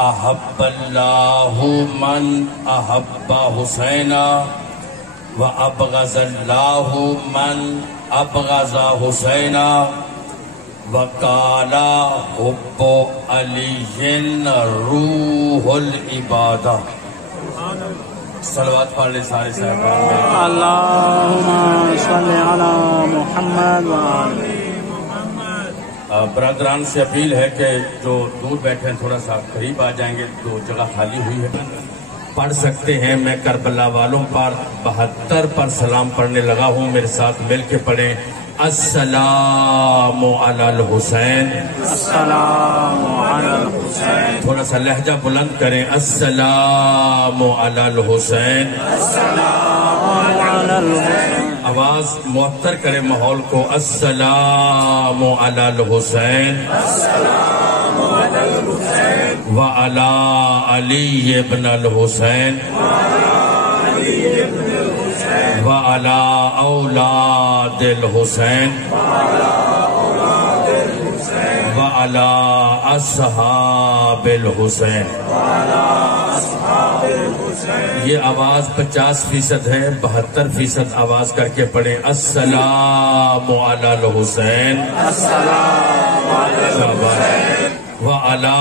احب اللہ من احب حسینا وابغض اللہ من ابغض حسینا وقال حب علی روح العبادہ. صلوات پڑھ لیں سارے صاحبان. اللہم صلی علی محمد وآل. برادران سے اپیل ہے کہ جو دور بیٹھے ہیں تھوڑا سا قریب آ جائیں گے، تو جگہ خالی ہوئی ہے. پڑھ سکتے ہیں. میں کربلا والوں پر 72 پر سلام پڑھنے لگا ہوں، میرے ساتھ مل کے پڑھیں. السلام علی الحسین. السلام علی الحسین. تھوڑا سا لہجہ بلند کریں. السلام علی الحسین. السلام علی الحسین. آواز معطر کرے ماحول کو. السلام علی الحسین. السلام علی الحسین. وعلی علی ابن الحسین. وعلی اولاد الحسین. وعلی اصحاب الحسین. یہ آواز 50% ہے، 72% آواز کر کے پڑھیں. السلام علی الحسین. السلام علی الحسین. وعلی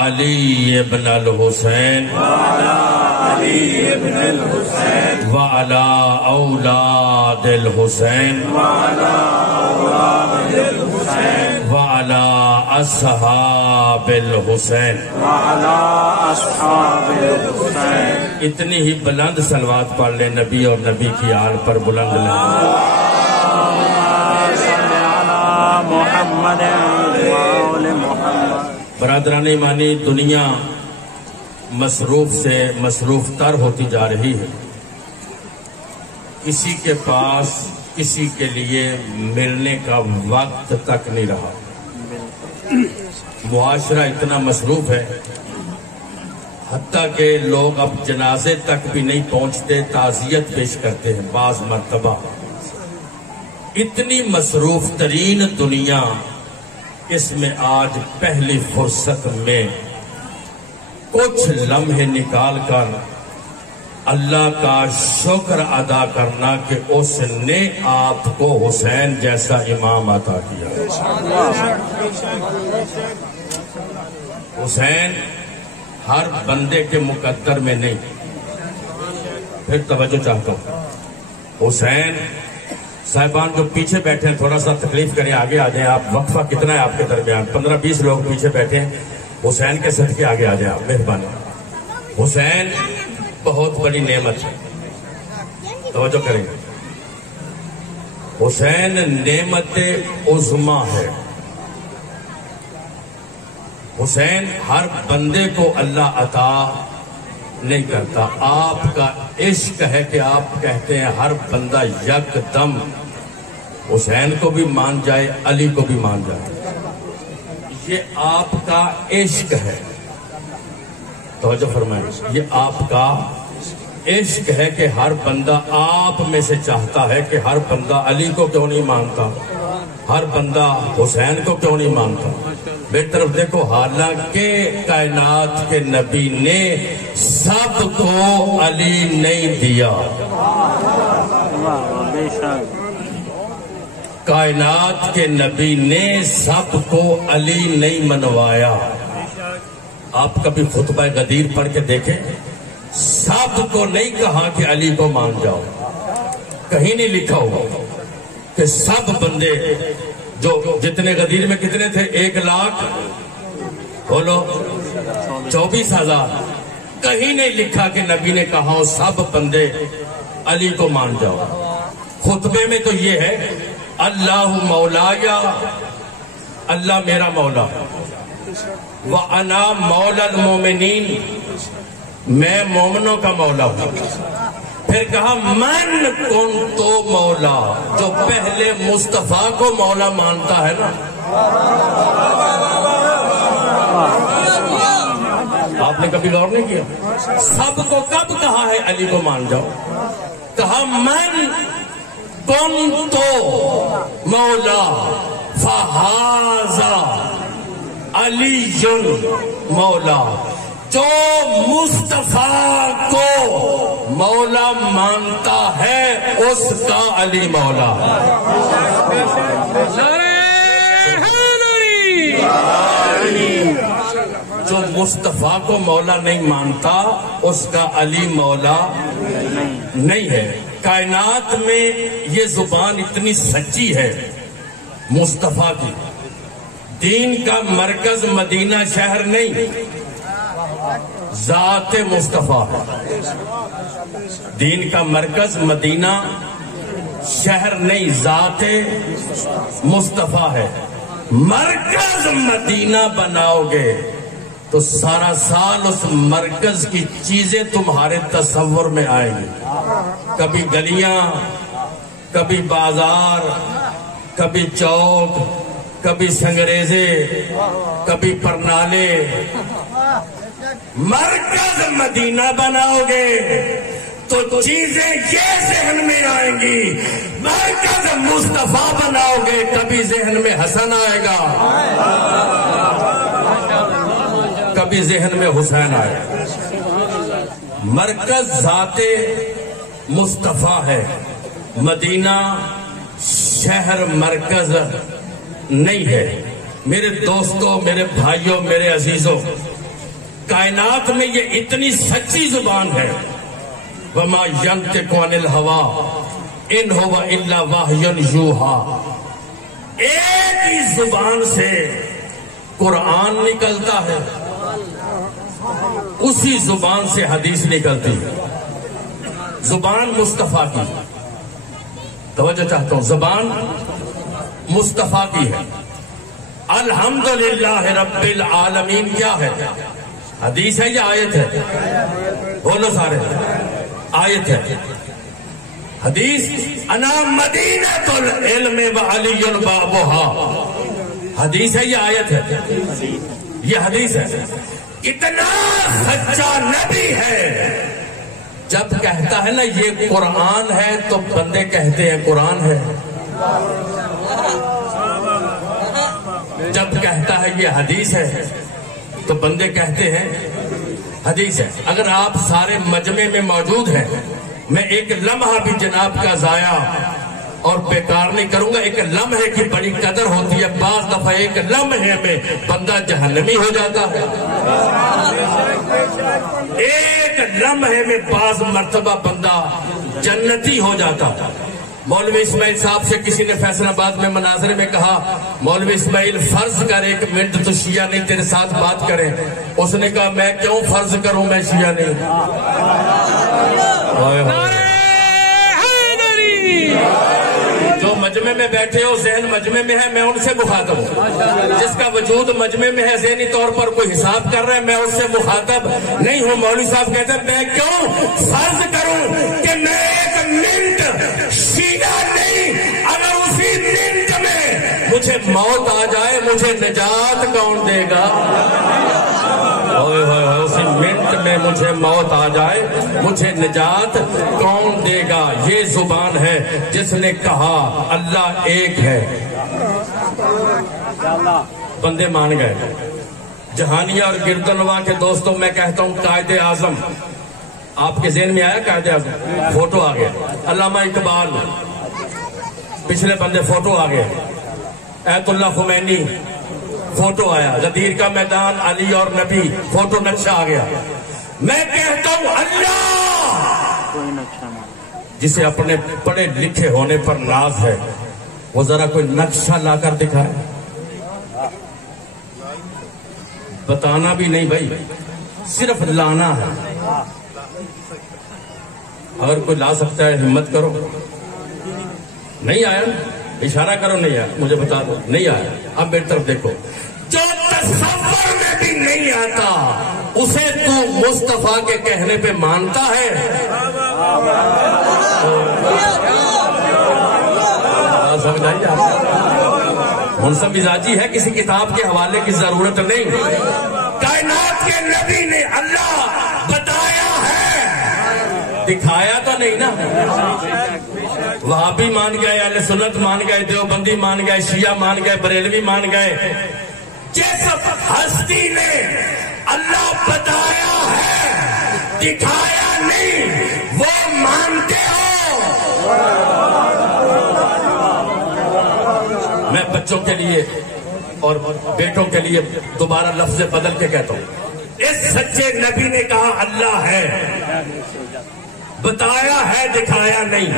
علی ابن الحسین. علی ابن الحسین. وعلی اولاد الحسین. وعلی اصحاب الحسین. اتنی ہی بلند صلوات پڑھ لیں نبی اور نبی کی آل پر. بلند لیں. محمد وآل محمد. برادران ایمانی، دنیا مصروف سے مصروف تر ہوتی جا رہی ہے. کسی کے پاس کسی کے لیے ملنے کا وقت تک نہیں رہا. معاشرہ اتنا مصروف ہے، حتیٰ کہ لوگ اب جنازے تک بھی نہیں پہنچتے، تعزیت پیش کرتے ہیں بعض مرتبہ. اتنی مصروف ترین دنیا، اس میں آج پہلی فرصت میں کچھ لمحے نکال کر اللہ کا شکر ادا کرنا کہ اس نے آپ کو حسین جیسا امام عطا کیا. حسین ہر بندے کے مقدر میں نہیں. پھر توجہ چاہتا ہوں. حسین صاحبان جو پیچھے بیٹھے ہیں تھوڑا سا تکلیف کریں، آگے آ جائیں. آپ وقفہ کتنا ہے آپ کے درمیان؟ 15-20 لوگ پیچھے بیٹھے ہیں. حسین کے صدقے آگے آ جائیں آپ، مہربانی. حسین بہت بڑی نعمت ہے، توجہ کریں. حسین نعمت عظمیٰ ہے. حسین ہر بندے کو اللہ عطا نہیں کرتا. آپ کا عشق ہے کہ آپ کہتے ہیں ہر بندہ یک دم حسین کو بھی مان جائے، علی کو بھی مان جائے. یہ آپ کا عشق ہے. توجہ فرمائیں، یہ آپ کا عشق ہے کہ ہر بندہ آپ میں سے چاہتا ہے کہ ہر بندہ علی کو کیوں نہیں مانتا، ہر بندہ حسین کو کیوں نہیں مانتا. میری طرف دیکھو، حالانکہ کائنات کے نبی نے سب کو علی نہیں دیا. کائنات کے نبی نے سب کو علی نہیں منوایا. آپ کبھی خطبہ غدیر پڑھ کے دیکھیں، سب کو نہیں کہا کہ علی کو مان جاؤ. کہیں نہیں لکھا ہوگا کہ سب بندے جو جتنے غدیر میں کتنے تھے، 1 لاکھ بولو 24,000. کہیں نہیں لکھا کہ نبی نے کہا ہو سب بندے علی کو مان جاؤ. خطبے میں تو یہ ہے، اللہ مولایا، اللہ میرا مولا، وَأَنَا مَوْلَى الْمُؤْمِنِينَ، میں مومنوں کا مولا ہوں. پھر کہا من کنتو مولا، جو پہلے مصطفیٰ کو مولا مانتا ہے نا. آپ نے کبھی غور نہیں کیا؟ سب کو کب کہا ہے علی کو مان جاؤ؟ کہا من کنتو مولا فہذا علی مولا، جو مصطفیٰ کو مولا مانتا ہے اس کا علی مولا۔ جو مصطفیٰ کو مولا نہیں مانتا اس کا علی مولا نہیں ہے۔ کائنات میں یہ زبان اتنی سچی ہے مصطفیٰ کی، دین کا مرکز مدینہ شہر نہیں، ذات مصطفیٰ ہے۔ دین کا مرکز مدینہ شہر نہیں، ذات مصطفیٰ ہے۔ مرکز مدینہ بناؤ گے تو سارا سال اس مرکز کی چیزیں تمہارے تصور میں آئیں گی، کبھی گلیاں، کبھی بازار، کبھی چوک، کبھی سنگریزے، کبھی پرنالے۔ مرکز مدینہ بناؤ گے تو چیزیں یہ ذہن میں آئیں گی، مرکز مصطفیٰ بناؤ گے کبھی ذہن میں حسن آئے گا، کبھی ذہن میں حسین آئے گا۔ مرکز ذات مصطفیٰ ہے، مدینہ شہر مرکز نہیں ہے۔ میرے دوستوں، میرے بھائیوں، میرے عزیزوں، کائنات میں یہ اتنی سچی زبان ہے، وَمَا يَنْطِقُ عَنِ الْهَوَىٰ إِنْ هُوَ إِلَّا وَحْيٌ يُوحَىٰ۔ ایک ہی زبان سے قرآن نکلتا ہے، اسی زبان سے حدیث نکلتی ہے۔ زبان مصطفیٰ کی، توجہ چاہتا ہوں، زبان مصطفیٰ کی ہے۔ الحمدللہ رب العالمین کیا ہے؟ حدیث ہے یا آیت ہے؟ بولو سارے، آیت ہے۔ حدیث انا مدینۃ العلم وعلی بابها، حدیث ہے یا آیت ہے؟ یہ حدیث ہے۔ اتنا سچا نبی ہے، جب کہتا ہے نا یہ قرآن ہے تو بندے کہتے ہیں قرآن ہے، جب کہتا ہے یہ حدیث ہے تو بندے کہتے ہیں حدیث ہے۔ اگر آپ سارے مجمع میں موجود ہیں، میں ایک لمحہ بھی جناب کا ضائع اور بیکار نہیں کروں گا۔ ایک لمحے کی بڑی قدر ہوتی ہے، بعض دفعہ ایک لمحے میں بندہ جہنمی ہو جاتا ہے، ایک لمحے میں بعض مرتبہ بندہ جنتی ہو جاتا ہے۔ مولوی اسماعیل صاحب سے کسی نے فیصل آباد میں مناظرے میں کہا، مولوی اسماعیل فرض کر ایک منٹ تو شیعہ نہیں تیرے ساتھ بات کریں۔ اس نے کہا میں کیوں فرض کروں، میں شیعہ نہیں۔ جو مجمع میں بیٹھے ہو، ذہن مجمع میں ہے، میں ان سے مخاطب ہوں۔ جس کا وجود مجمع میں ہے، ذہنی طور پر کوئی حساب کر رہا ہے، میں اس سے مخاطب نہیں ہوں۔ مولوی صاحب کہتے ہیں میں کیوں فرض کروں کہ میں ایک منٹ شیعہ نہیں، اگر اسی منٹ میں مجھے موت آ جائے مجھے نجات کون دے گا؟ اسی منٹ میں مجھے موت آ جائے مجھے نجات کون دے گا؟ یہ زبان ہے جس نے کہا اللہ ایک ہے، بندے مان گئے۔ جہانیہ اور گردنوا کے دوستوں، میں کہتا ہوں قائد اعظم، آپ کے ذہن میں آیا قائد اعظم؟ فوٹو آ گیا، علامہ اقبال، پچھلے بندے فوٹو آ گئے، ایت اللہ خمینی فوٹو آیا، غدیر کا میدان، علی اور نبی، فوٹو نقشہ آ گیا۔ میں کہتا ہوں اللہ جسے اپنے پڑھے لکھے ہونے پر ناز ہے، وہ ذرا کوئی نقشہ لا کر دکھائے۔ بتانا بھی نہیں بھائی، صرف لانا ہے۔ اگر کوئی لا سکتا ہے ہمت کرو۔ نہیں آیا، اشارہ کرو نہیں آیا، مجھے بتا دو نہیں آیا۔ اب میری طرف دیکھو، جو تصور میں بھی نہیں آتا اسے تو مصطفیٰ کے کہنے پہ مانتا ہے۔ سمجھائیے آپ، منصب مزاجی ہے، کسی کتاب کے حوالے کی ضرورت نہیں۔ کائنات کے نبی نے اللہ بتایا ہے، دکھایا تو نہیں نا۔ وہابی مان گئے، اہل سنت مان گئے، دیوبندی مان گئے، شیعہ مان گئے، بریلوی مان گئے۔ جس ہستی نے اللہ بتایا ہے دکھایا نہیں، وہ مانتے ہو؟ میں بچوں کے لیے اور بیٹوں کے لیے دوبارہ لفظ بدل کے کہتا ہوں، اس سچے نبی نے کہا اللہ ہے، بتایا ہے دکھایا نہیں،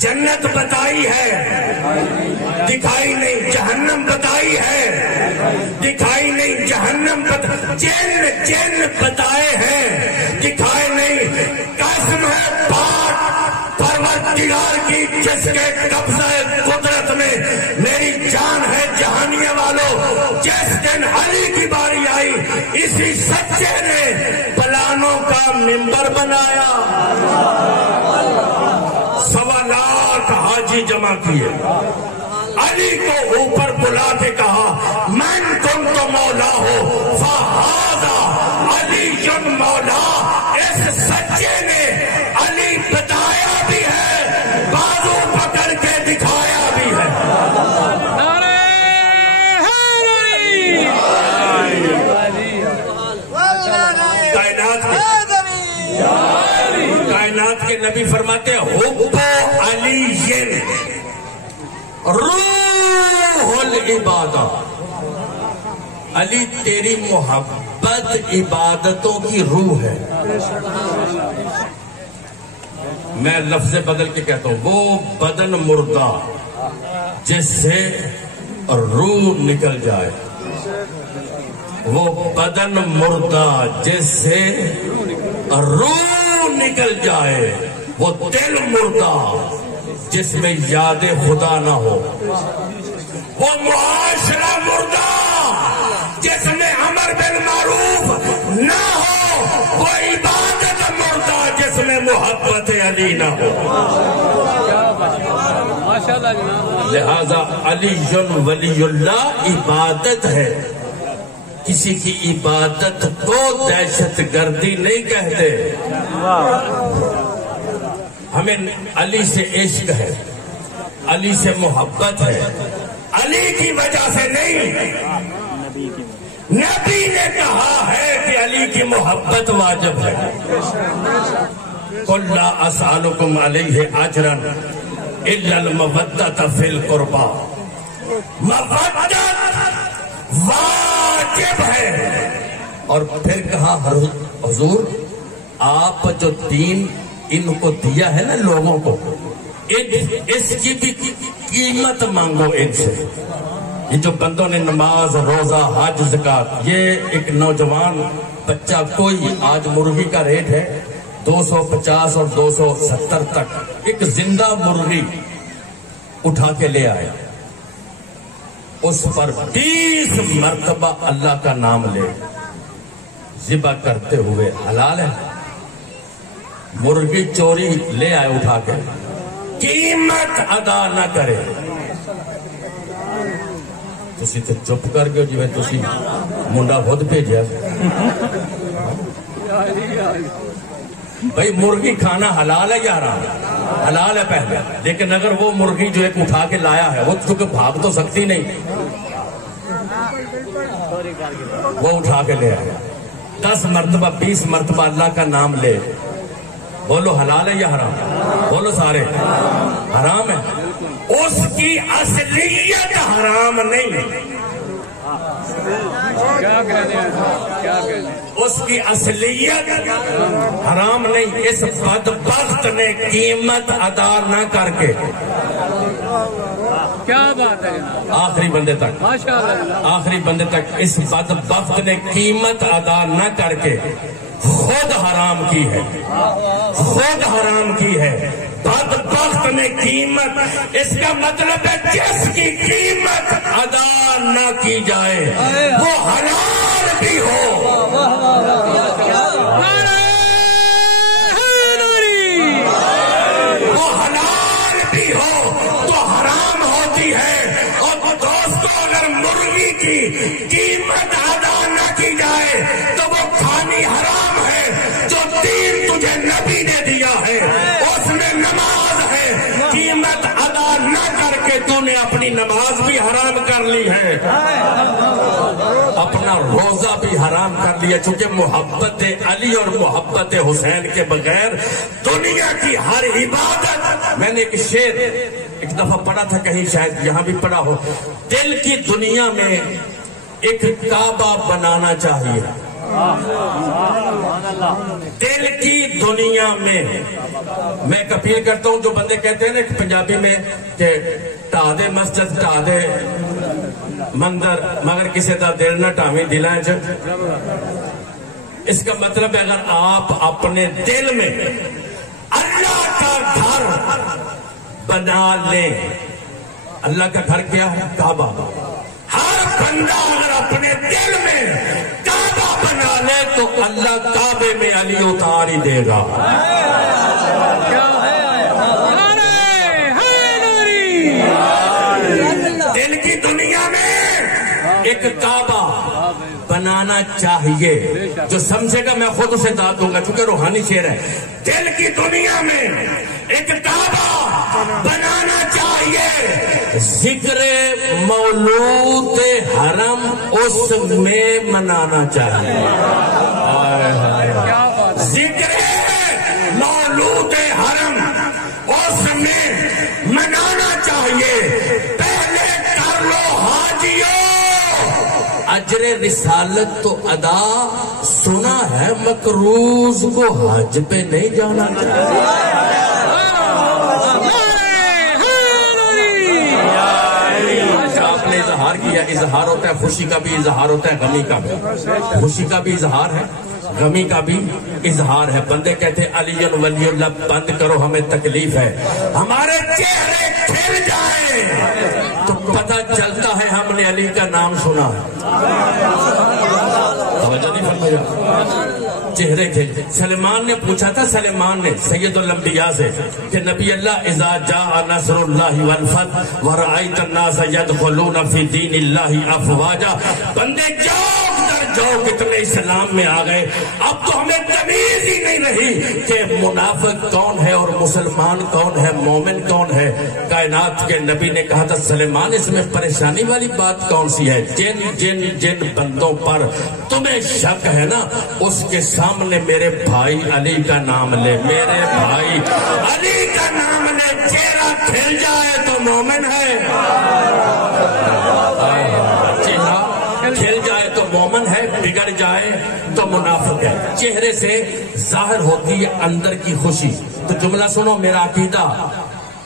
جنت بتائی ہے دکھائی نہیں، جہنم بتائی ہے دکھائی نہیں، جہنم جن بتائے ہیں دکھائے نہیں۔ قسم ہے پاک پروردگار کی جس کے قبضہ قدرت میں میری جان ہے، جہانیے والوں، جس دن علی کی باری آئی اسی سچے نے پلانوں کا منبر بنایا، 1.25 لاکھ حاجی جمع کیے، علی کو اوپر بلا کے کہا من تم تو مولا ہو فہذا علی جن مولا۔ اس سچے نے علی بتایا بھی ہے، بازو پکڑ کے دکھایا بھی ہے۔ کائنات کے نبی فرماتے ہیں حب علی روح العبادہ، علی تیری محبت عبادتوں کی روح ہے۔ میں لفظ بدل کے کہتا ہوں، وہ بدن مردہ جس سے روح نکل جائے، وہ بدن مردہ جس سے روح نکل جائے، وہ دل مردہ جس میں یاد خدا نہ ہو، وہ معاشرہ مردہ جس میں امر بالمعروف نہ ہو، وہ عبادت مردہ جس میں محبت علی نہ ہو۔ لہذا علی ولی اللہ عبادت ہے، کسی کی عبادت کو دہشت گردی نہیں کہتے۔ ہمیں علی سے عشق ہے، علی سے محبت ہے، علی کی وجہ سے نہیں۔ نبی نے کہا ہے کہ علی کی محبت واجب ہے۔ قل لا اسألکم علیہ اجرا الا المودۃ فی القربى، مودت واجب ہے۔ اور پھر کہا حضور آپ جو دین ان کو دیا ہے نا لوگوں کو، اس کی بھی قیمت مانگو ان سے۔ یہ جو بندوں نے نماز روزہ حج زکات، یہ ایک نوجوان بچہ کوئی آج مرغی کا ریٹ ہے 250 اور 270 تک، ایک زندہ مرغی اٹھا کے لے آئے، اس پر 20 مرتبہ اللہ کا نام لے ذبح کرتے ہوئے حلال ہے؟ مرغی چوری لے آئے اٹھا کے، قیمت ادا نہ کرے، تسی تے چپ کر گئے جی میں تسی منڈا خود بھیجا۔ بھائی مرغی کھانا حلال ہے یا حرام؟ حلال ہے پہلے، لیکن اگر وہ مرغی جو ایک اٹھا کے لایا ہے، وہ چونکہ بھاگ تو سکتی نہیں، وہ اٹھا کے لے آیا، 10 مرتبہ 20 مرتبہ اللہ کا نام لے، بولو حلال ہے یا حرام؟ بولو سارے، حرام ہے۔ اس کی اصلیت حرام نہیں، اس کی اصلیت حرام نہیں، اس بدبخت نے قیمت ادا نہ کر کے، کیا بات ہے، آخری بندے تک، آخری بندے تک اس بدبخت نے قیمت ادا نہ کر کے خود حرام کی ہے، خود حرام کی ہے۔ بدبخت نے قیمت، اس کا مطلب ہے جس کی قیمت ادا نہ کی جائے وہ حلال بھی ہو، وہ حلال بھی ہو تو حرام ہوتی ہے۔ اور دوستو اگر مرغی کی قیمت ادا نہ کی جائے تو وہ کھانی حرام ہے۔ جو دین تجھے نبی نے دیا ہے اس میں نماز ہے، قیمت ادا نہ کر کے تو نے اپنی نماز بھی حرام کر لی ہے۔ اپنا روزہ بھی حرام کر لیا، چونکہ محبت علی اور محبت حسین کے بغیر دنیا کی ہر عبادت. میں نے ایک شعر ایک دفعہ پڑھا تھا کہیں، شاید یہاں بھی پڑھا ہو، دل کی دنیا میں ایک کعبہ بنانا چاہیے. دل کی دنیا میں میں اپیل کرتا ہوں، جو بندے کہتے ہیں نا پنجابی میں کہ ٹا دے مسجد ٹا دے مندر مگر کسی دا دل نہ ٹاویں دلائیں چ، اس کا مطلب ہے اگر آپ اپنے دل میں اللہ کا گھر بنا لیں. اللہ کا گھر کیا ہے؟ کعبہ. ہر بندہ اگر اپنے دل میں کعبہ بنا لے تو اللہ کعبے میں علی اتار ہی دے گا. دل کی دنیا میں ایک کعبہ بنانا چاہیے. جو سمجھے گا میں خود اسے داد دوں گا چونکہ روحانی شعر ہے. دل کی دنیا میں ایک کعبہ بنانا چاہیے. ذکر مولود حرم اس میں منانا چاہیے. ذکر مولود حرم اس میں منانا چاہیے. پہلے کر لو حاجیوں اجر رسالت تو ادا، سنا ہے مکروز کو حج پہ نہیں جانا چاہیے. آپ نے اظہار کیا، اظہار ہوتا ہے خوشی کا بھی، اظہار ہوتا ہے غمی کا بھی. خوشی کا بھی اظہار ہے، غمی کا بھی اظہار ہے. بندے کہتے ہیں علی ولی اللہ بند کرو ہمیں تکلیف ہے. ہمارے چہرے کھل جائیں تو پتہ چلتا ہے ہم نے علی کا نام سنا ہے. توجہ نہیں فرمایا؟ چہرے کھل. سلیمان نے پوچھا تھا، سلیمان نے سید الانبیاء سے کہ نبی اللہ اذا جاء نصر اللہ والفتح ورأیت الناس يدخلون فی دین اللہ افواجا. بندے جاؤ کتنے اسلام میں آ گئے. اب تو ہمیں تمیز ہی نہیں رہی کہ منافق کون ہے اور مسلمان کون ہے، مومن کون ہے. کائنات کے نبی نے کہا تھا سلیمان اس میں پریشانی والی بات کون سی ہے؟ جن جن جن بندوں پر تمہیں شک ہے نا اس کے سامنے میرے بھائی علی کا نام لے. میرے بھائی علی کا نام لے، چہرہ کھل جائے تو مومن ہے، کھل جائے تو مومن ہے، بگڑ جائے تو منافق ہے. چہرے سے ظاہر ہوتی ہے اندر کی خوشی. تو جملہ سنو میرا عقیدہ،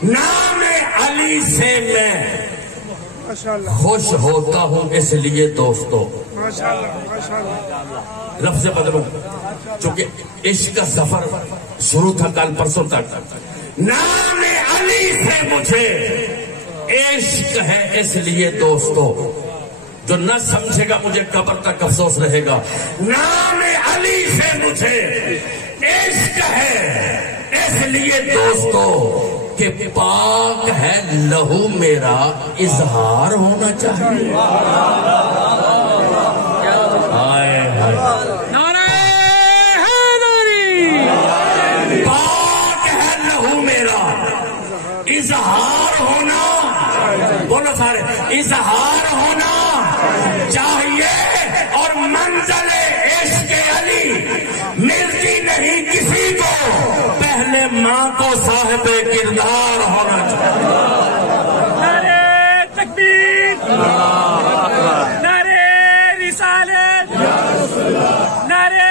نام علی سے میں خوش ہوتا ہوں اس لیے دوستو. لفظ بدلوں چونکہ عشق کا سفر شروع تھا کل پرسوں تک. نام علی سے مجھے عشق ہے اس لیے دوستو. جو نہ سمجھے گا مجھے قبر تک افسوس رہے گا. نام علی سے مجھے عشق ہے اس لیے دوستو کہ پاک ہے لہو میرا اظہار ہونا چاہیے. پاک ہے لہو میرا اظہار ہونا، بولو سارے، اظہار ہونا چاہیے. اور منزل عشق علی ملتی نہیں کسی کو، پہلے ماں کو صاحب کردار ہونا چاہیے. نعرہ تکبیر، نعرہ رسالت، نعرہ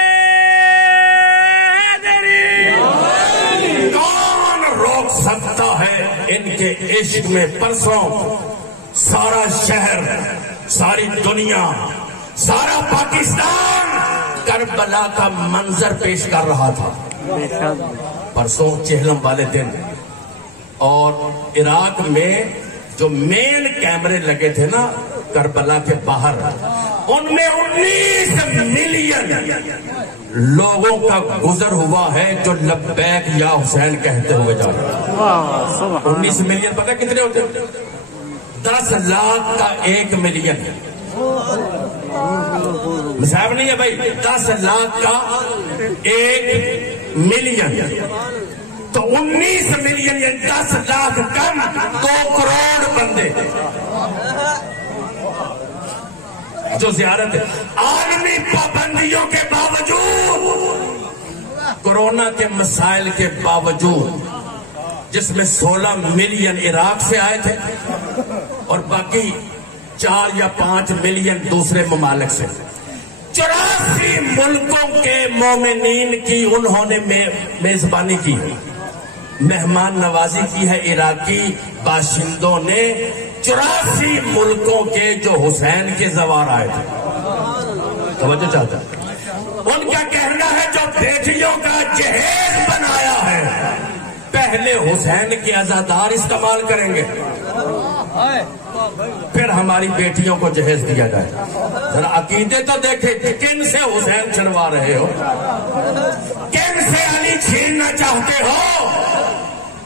حیدری. کون روک سکتا ہے ان کے عشق میں؟ پرسوں سارا شہر، ساری دنیا، سارا پاکستان کربلا کا منظر پیش کر رہا تھا. پرسوں چہلم والے دن، اور عراق میں جو مین کیمرے لگے تھے نا کربلا کے باہر، ان میں 19 ملین لوگوں کا گزر ہوا ہے جو لبیک یا حسین کہتے ہوئے جا رہے. 19 ملین پتہ کتنے ہوتے ہیں؟ 10 لاکھ کا 1 ملین ہے. صاحب نہیں ہے بھائی، 10 لاکھ کا 1 ملین تو 19 ملین یا 10 لاکھ کم 2 کروڑ بندے. جو زیارت عالمی پابندیوں کے باوجود، کورونا کے مسائل کے باوجود، جس میں 16 ملین عراق سے آئے تھے اور باقی 4 یا 5 ملین دوسرے ممالک سے، 84 ملکوں کے مومنین کی انہوں نے میزبانی کی، مہمان نوازی کی ہے عراقی باشندوں نے 84 ملکوں کے جو حسین کے زوار آئے تھے۔ توجہ چاہتا ہے، ان کا کہنا ہے جو بیٹیوں کا جہیز بنایا ہے پہلے حسین کے عزادار استعمال کریں گے، پھر ہماری بیٹیوں کو جہیز دیا جائے۔ ذرا عقیدے تو دیکھیں، کن سے حسین چھڑوا رہے ہو، کن سے علی چھیننا چاہتے ہو؟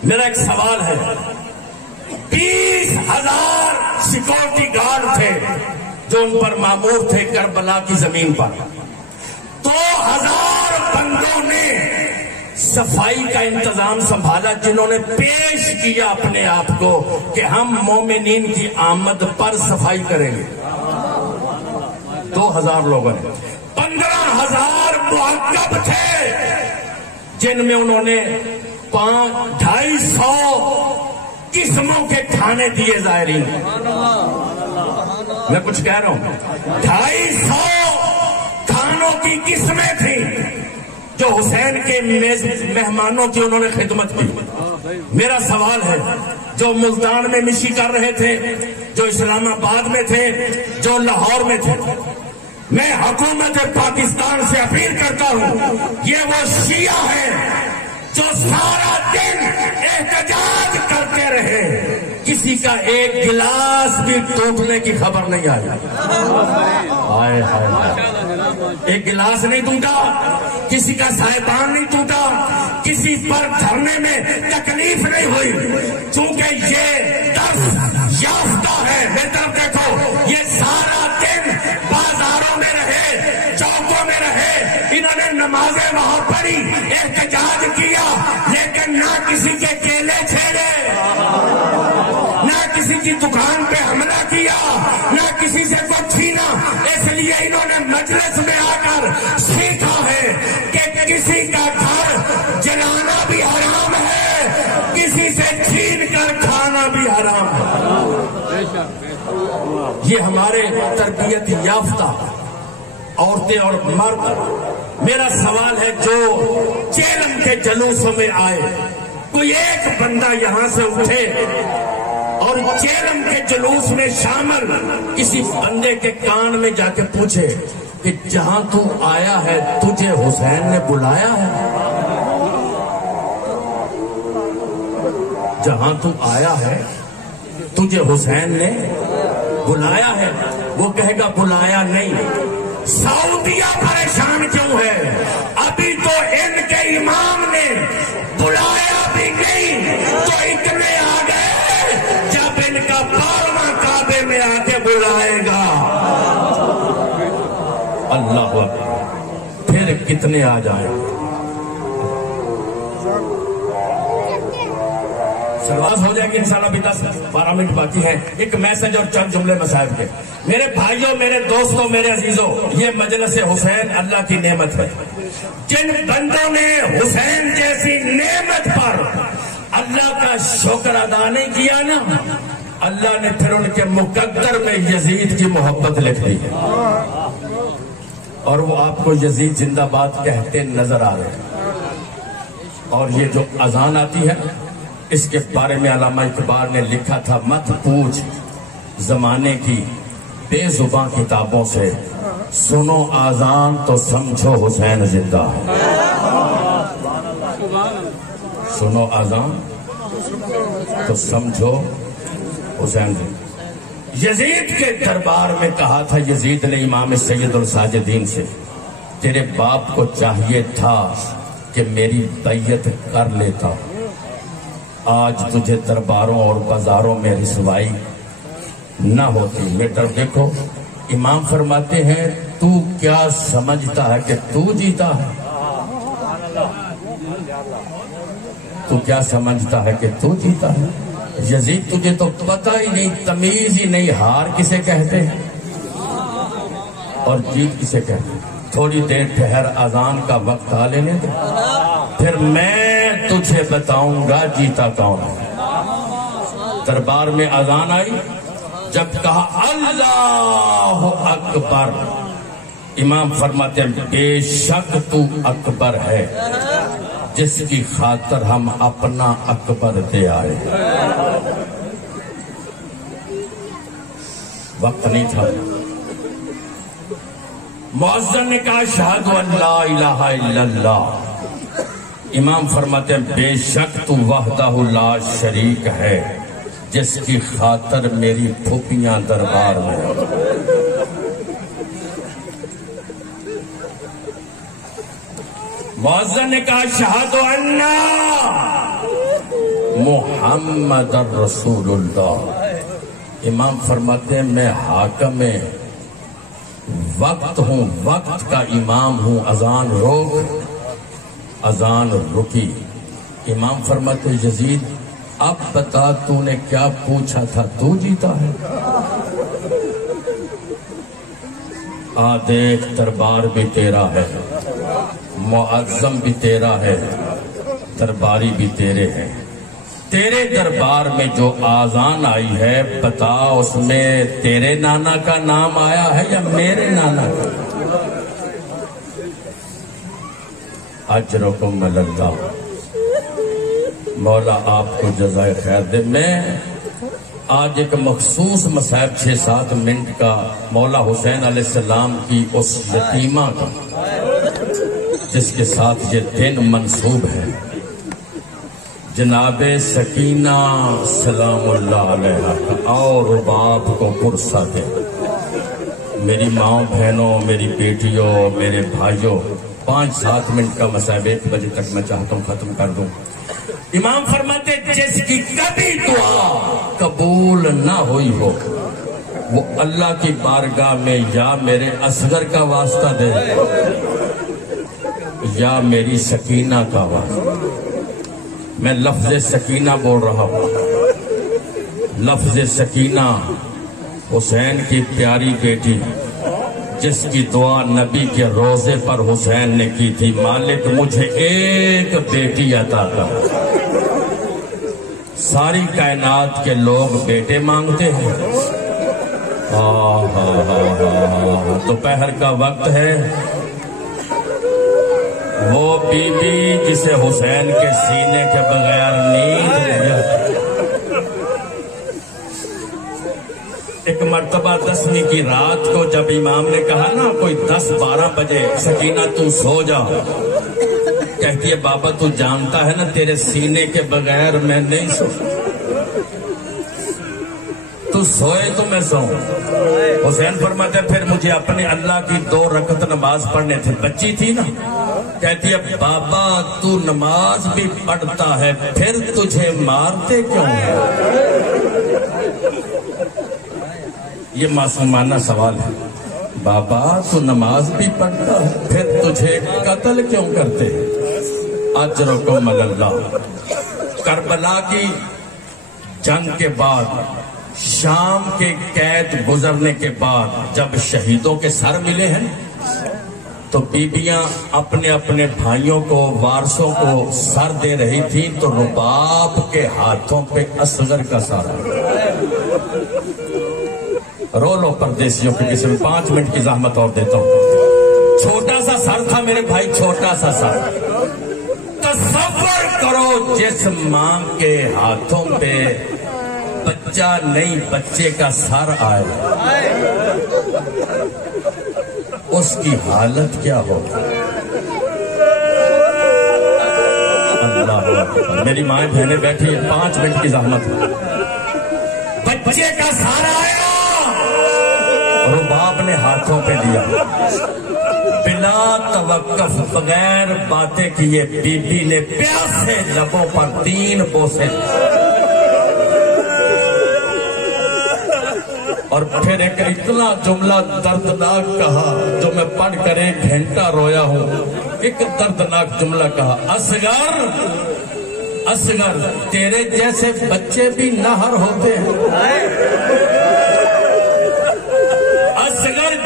میرا ایک سوال ہے، 20,000 سیکورٹی گارڈ تھے جو ان پر مامور تھے کربلا کی زمین پر، 2,000 بندوں نے صفائی کا انتظام سنبھالا، جنہوں نے پیش کیا اپنے آپ کو کہ ہم مومنین کی آمد پر صفائی کریں گے۔ 2,000 لوگوں نے، 15,000 معقب تھے جن میں انہوں نے 250 قسموں کے کھانے دیے زائرین۔ میں کچھ کہہ رہا ہوں، 250 کھانوں کی قسمیں تھیں جو حسین کے مہمانوں کی انہوں نے خدمت کی۔ میرا سوال ہے، جو ملتان میں مشی کر رہے تھے، جو اسلام آباد میں تھے، جو لاہور میں تھے، میں حکومت پاکستان سے اپیل کرتا ہوں، یہ وہ شیعہ ہیں جو سارا دن احتجاج کرتے رہے، کسی کا ایک گلاس بھی ٹوٹنے کی خبر نہیں آئی۔ ہائے ہائے، ایک گلاس نہیں ٹوٹا، کسی کا سائبان نہیں ٹوٹا، کسی پر دھرنے میں تکلیف نہیں ہوئی، چونکہ یہ درس یافتہ ہے۔ میری طرف دیکھو، یہ سارا دن بازاروں میں رہے، چوکوں میں رہے، انہوں نے نمازیں وہاں پڑھی، احتجاج کیا، لیکن نہ کسی کے کیلے چھیڑے، نہ کسی کی دکان پہ حملہ کیا، نہ کسی سے کچھ چھینا۔ اس لیے انہوں نے مجلس میں آ کر سیکھا ہے کہ کسی کا گھر جلانا بھی حرام ہے، کسی سے چھین کر کھانا بھی حرام ہے۔ یہ ہمارے تربیت یافتہ عورتیں اور مرد، میرا سوال ہے، جو چیلم کے جلوسوں میں آئے، کوئی ایک بندہ یہاں سے اٹھے اور چیلم کے جلوس میں شامل کسی بندے کے کان میں جا کے پوچھے کہ جہاں تو آیا ہے تجھے حسین نے بلایا ہے؟ جہاں تو آیا ہے تجھے حسین نے بلایا ہے؟ وہ کہے گا بلایا نہیں۔ سعودیہ پریشان کیوں ہے؟ ابھی تو ان کے امام نے بلایا بھی نہیں تو اتنے آ گئے، جب ان کا 12واں کعبے میں آ کے بلائے گا، اللہ اکبر، پھر کتنے آ جائیں۔ سرواز ہو جائے گی انشاءاللہ، بھی 10-12 منٹ باقی ہیں۔ ایک میسج اور چند جملے مصائب کے۔ میرے بھائیوں، میرے دوستوں، میرے عزیزوں، یہ مجلس حسین اللہ کی نعمت ہے۔ جن بندوں نے حسین جیسی نعمت پر اللہ کا شکر ادا نہیں کیا نا، اللہ نے پھر ان کے مقدر میں یزید کی محبت لکھ دی ہے، اور وہ آپ کو یزید زندہ باد کہتے نظر آ رہے ہیں۔ اور یہ جو اذان آتی ہے، اس کے بارے میں علامہ اقبال نے لکھا تھا، مت پوچھ زمانے کی بے زباں کتابوں سے، سنو آذان تو سمجھو حسین زندہ ہے۔ سنو آذان تو سمجھو حسین زندہ۔ یزید کے دربار میں کہا تھا یزید نے امام سید الساجدین سے، تیرے باپ کو چاہیے تھا کہ میری بیعت کر لیتا، آج تجھے درباروں اور بازاروں میں رسوائی نہ ہوتی۔ بیٹا دیکھو، امام فرماتے ہیں، تو کیا سمجھتا ہے کہ تو جیتا ہے؟ تو کیا سمجھتا ہے کہ تو جیتا ہے؟ یزید تجھے تو پتہ ہی نہیں، تمیز ہی نہیں، ہار کسے کہتے ہیں؟ اور جیت کسے کہتے ہیں؟ تھوڑی دیر ٹھہر، اذان کا وقت آ لینے دے، پھر میں تجھے بتاؤں گا جیتا کون ہے۔ دربار میں اذان آئی، جب کہا اللہ اکبر، امام فرماتے ہیں بے شک تو اکبر ہے جس کی خاطر ہم اپنا اکبر دے آئے۔ وقت نہیں تھا، مؤذن نے کہا اشہد ان لا الہ الا اللہ، امام فرماتے ہیں بے شک تو وحدہ لا شریک ہے جس کی خاطر میری پھوپیاں دربار میں۔ مؤذن نے کہا اشہد ان محمد رسول اللہ، امام فرماتے ہیں میں حاکم وقت ہوں، وقت کا امام ہوں، اذان روک، اذان رکی۔ امام فرماتے ہیں یزید اب بتا تو نے کیا پوچھا تھا، تو جیتا ہے؟ آ دیکھ دربار بھی تیرا ہے، معظم بھی تیرا ہے، درباری بھی تیرے ہیں۔ تیرے دربار میں جو آذان آئی ہے بتا اس میں تیرے نانا کا نام آیا ہے یا میرے نانا کا؟ اجرکم اللہ، مولا آپ کو جزائے خیر دے۔ میں آج ایک مخصوص مسائب 6-7 منٹ کا مولا حسین علیہ السلام کی اس یتیمہ کا جس کے ساتھ یہ دن منسوب ہے، جناب سکینہ سلام اللہ علیہ کا اور رباب کو پرسہ دے۔ میری ماں بہنوں، میری بیٹیوں، میرے بھائیوں، 5-7 منٹ کا مسائب 1 بجے تک میں چاہتا ہوں ختم کر دوں۔ امام فرماتے جس کی کبھی دعا قبول نہ ہوئی ہو وہ اللہ کی بارگاہ میں یا میرے اصغر کا واسطہ دے یا میری سکینہ کا واسطہ۔ میں لفظ سکینہ بول رہا ہوں، لفظ سکینہ حسین کی پیاری بیٹی جس کی دعا نبی کے روزے پر حسین نے کی تھی، مالک مجھے ایک بیٹی عطا کر۔ ساری کائنات کے لوگ بیٹے مانگتے ہیں، دوپہر کا وقت ہے، وہ بی بی جسے حسین کے سینے کے بغیر نیند نہیں آتی۔ ایک مرتبہ 10ویں کی رات کو جب امام نے کہا نا کوئی 10-12 بجے سکینہ تو سو جا، کہتی ہے بابا تو جانتا ہے نا تیرے سینے کے بغیر میں نہیں سو، تو سوئے تو میں سوؤں۔ حسین فرماتے پھر مجھے اپنے اللہ کی 2 رکعت نماز پڑھنے تھے، بچی تھی نا، کہتی ہے بابا تو نماز بھی پڑھتا ہے پھر تجھے مارتے کیوں ہیں؟ یہ معصومانہ سوال ہے، بابا تو نماز بھی پڑھتا ہے پھر تجھے قتل کیوں کرتے ہیں؟ اجرکم اللہ۔ کربلا کی جنگ کے بعد، شام کے قید گزرنے کے بعد جب شہیدوں کے سر ملے ہیں تو بیبیاں اپنے اپنے بھائیوں کو، وارثوں کو سر دے رہی تھی تو رباب کے ہاتھوں پہ اصغر کا سارا۔ رو لو پردیسیوں کے کسی میں 5 منٹ کی زحمت اور دیتا ہوں۔ چھوٹا سا سر تھا میرے بھائی، چھوٹا سا سر۔ تصور کرو جس ماں کے ہاتھوں پہ بچہ نہیں بچے کا سر آئے، اس کی حالت کیا ہو؟ اللہ اکبر۔ میری مائیں بہنیں بیٹھی ہیں، 5 منٹ کی زحمت ہے۔ بچے کا سر آیا، رباب نے ہاتھوں پہ لیا، بلا توقف بغیر باتیں کیے بی بی نے پیاسے لبوں پر 3 بوسے اور پھر ایک اتنا جملہ دردناک کہا جو میں پڑھ کر 1 گھنٹہ رویا ہوں۔ ایک دردناک جملہ کہا، اصغر اصغر تیرے جیسے بچے بھی نہر ہوتے ہیں، اصغر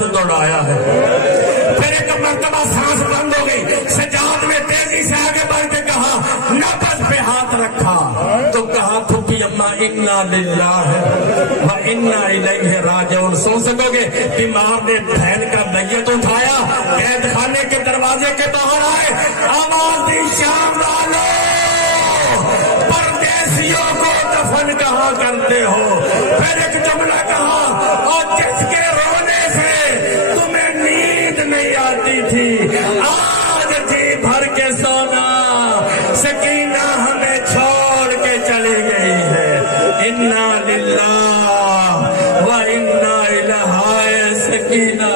ہاتھ دوڑایا ہے. پھر ایک مرتبہ سانس بند ہو گئی. سجاد میں تیزی سے آگے بڑھ کے کہا, نبض پہ ہاتھ رکھا تو کہا پھوپھی اماں انا للہ و انا الیہ راجعون. سن سکو گے, بیمار نے بہن کا میت اٹھایا, قید خانے کے دروازے کے باہر آئے, آواز دی شام والو پردیسیوں کو دفن کہاں کرتے ہو. پھر ایک جملہ کہا, اور جس کے رونے سے تمہیں نیند نہیں آتی تھی آج جی بھر کے سونا. سکینہ ہمیں چھوڑ کے چلی گئی ہے. انا للہ و انا الیہ. سکینہ